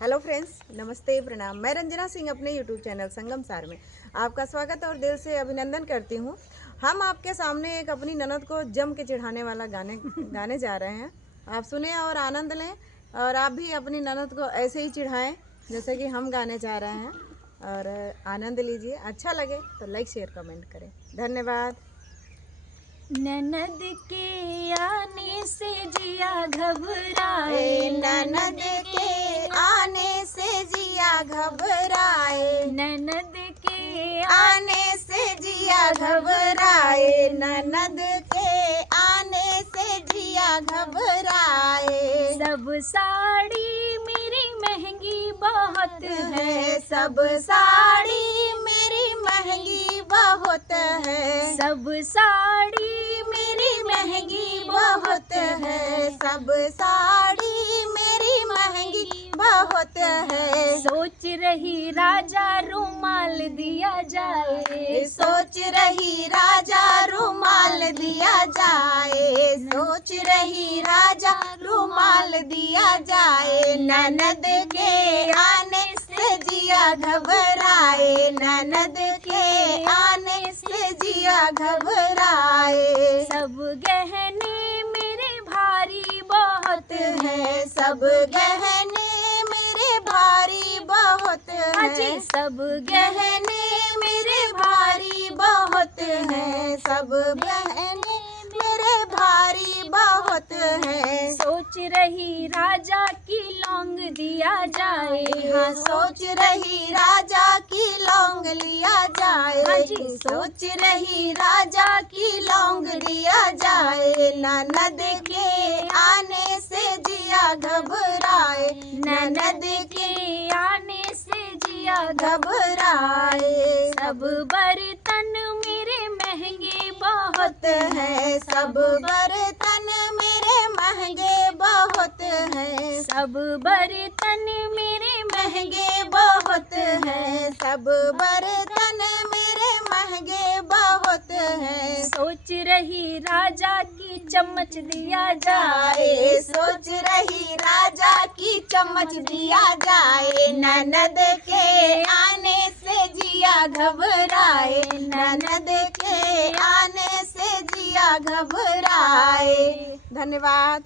Hello friends, नमस्ते, प्रणाम। मैं रंजना सिंह अपने यूट्यूब चैनल संगम सार में आपका स्वागत और दिल से अभिनंदन करती हूँ। हम आपके सामने एक अपनी ननद को जम के चिढ़ाने वाला गाने जा रहे हैं। आप सुने और आनंद लें, और आप भी अपनी ननद को ऐसे ही चिढ़ाएं जैसे कि हम गाने जा रहे हैं, और आनंद लीजिए। अच्छा लगे तो लाइक शेयर कमेंट करें। धन्यवाद। ननद के आने से जिया घबराए, ननद के आने से जिया घबराए, ननद के आने से जिया घबराए, ननद के आने से जिया घबराए। सब साड़ी मेरी महंगी बहुत है, सब साड़ी मेरी महंगी बहुत है, सब साड़ी मेरी महंगी बहुत है, सब साड़ी मेरी महंगी बहुत है। सोच रही राजा रुमाल दिया जाए, सोच रही राजा रुमाल दिया जाए, सोच रही राजा रुमाल दिया जाए। ननद के आने से जिया घबराए, ननद के आने से जिया घबराए। सब गहने मेरे भारी बहुत है, सब गहने मेरे भारी बहुत हाजी, है, सब गहने मेरे भारी बहुत है, सब गहने मेरे भारी बहुत है। सोच रही राजा की लौंग दिया जाए, हाँ, सोच रही राजा की लौंग लिया जाए, हाँ जी, सोच रही राजा की लौंग लिया जाए। ननद के आने से जिया घबराए, ननद के आने से जिया घबराए। सब बर्तन मेरे महंगे बहुत है, सब बर्तन मेरे महंगे बहुत है, सब बर्तन मेरे महंगे बहुत है, सब बर्तन मेरे महंगे बहुत है। सोच रही राजा की चम्मच दिया जाए, सोच रही राजा की चम्मच दिया जाए। ननद के आने से जिया घबराए, ननद के आने से जिया घबराए। धन्यवाद।